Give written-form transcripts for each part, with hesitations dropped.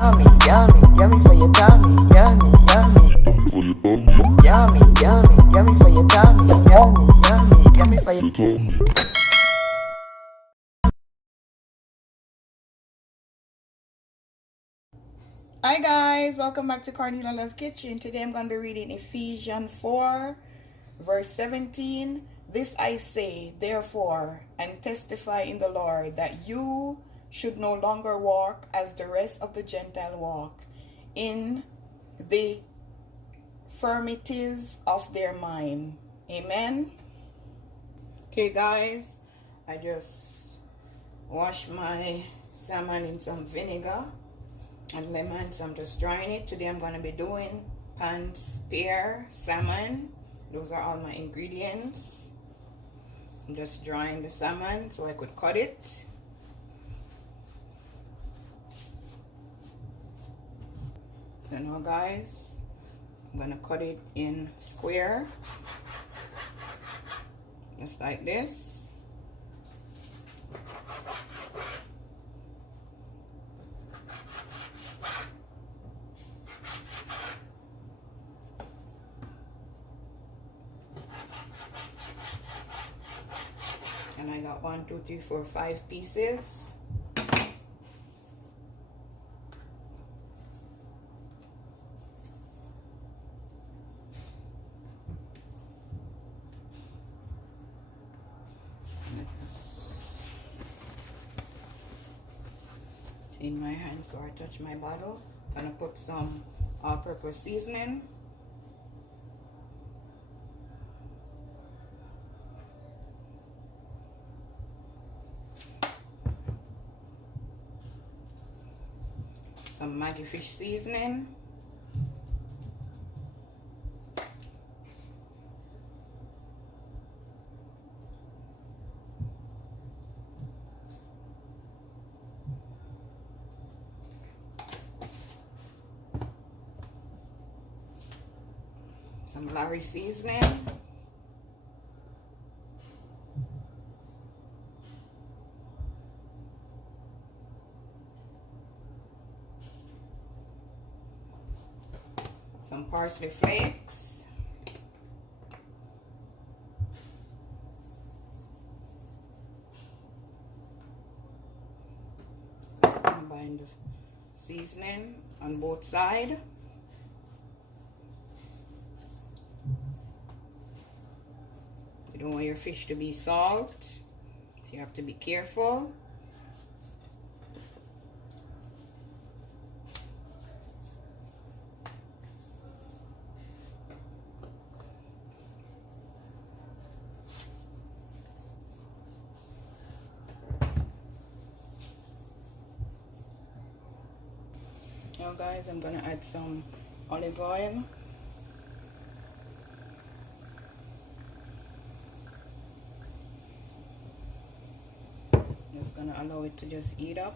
Yummy, yummy, yummy for your tummy. Yummy, yummy. Yummy, yummy, yummy for your tummy. Yummy, yummy, yummy for your tummy. Hi guys, welcome back to Cornelialove Kitchen. Today I'm going to be reading Ephesians 4 verse 17. This I say, therefore, and testify in the Lord, that you should no longer walk as the rest of the Gentile walk, in the infirmities of their mind. Amen. Okay guys, I just washed my salmon in some vinegar and lemon, so I'm just drying it. Today I'm going to be doing pan spear salmon. Those are all my ingredients. I'm just drying the salmon so I could cut it. So now guys, I'm going to cut it in square, just like this. And I got 1, 2, 3, 4, 5 pieces. In my hand so I touch my bottle. Gonna put some all-purpose seasoning. Some Maggi fish seasoning. Some Larry seasoning. Some parsley flakes. Combine the seasoning on both sides. You don't want your fish to be salt, so you have to be careful. Now guys, I'm gonna add some olive oil. Just gonna allow it to just heat up.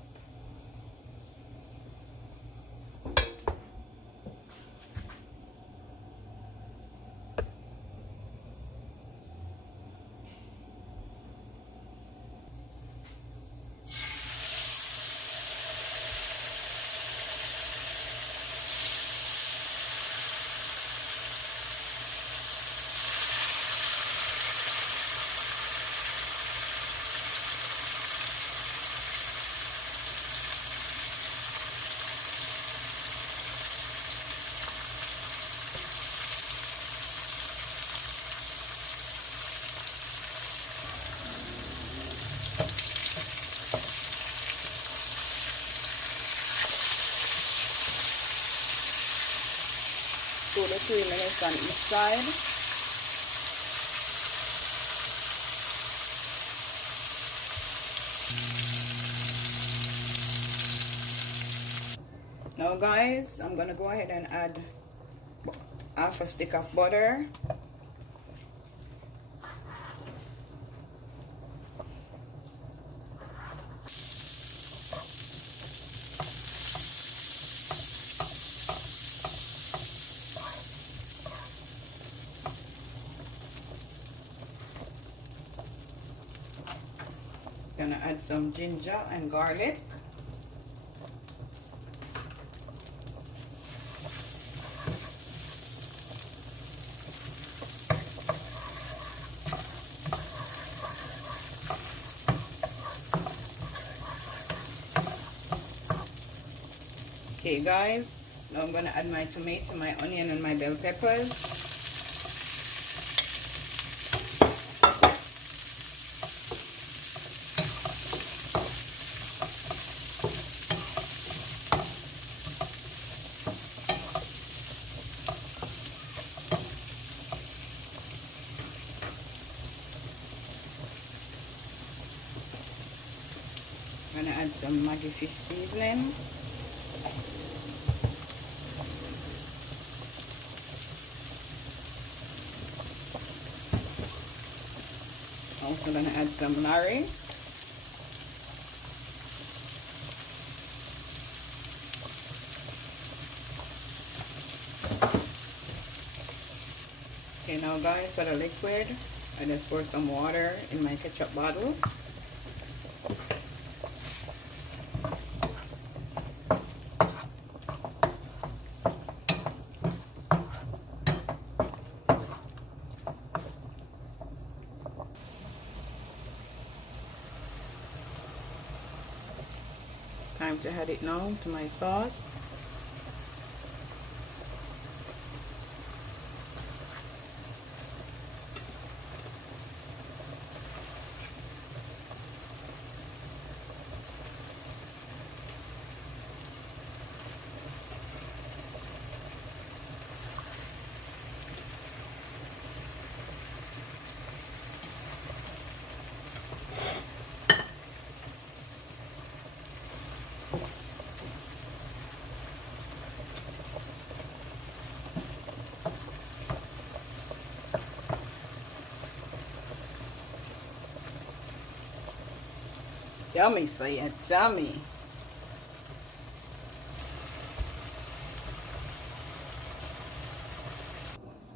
Do the 3 minutes on each side. Now guys, I'm gonna go ahead and add half a stick of butter. Gonna add some ginger and garlic. Okay guys, now I'm gonna add my tomato, my onion, and my bell peppers. I'm gonna add some Maggi fish seasoning. Also gonna add some nari. Okay, now guys, for the liquid, I just pour some water in my ketchup bottle. Time to add it now to my sauce. Yummy for your tummy.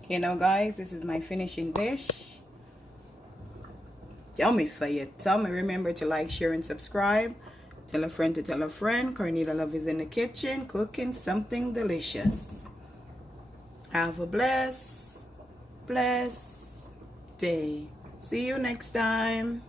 Okay, now guys, this is my finishing dish. Yummy for your tummy. Remember to like, share, and subscribe. Tell a friend to tell a friend. Cornelialove is in the kitchen cooking something delicious. Have a blessed day. See you next time.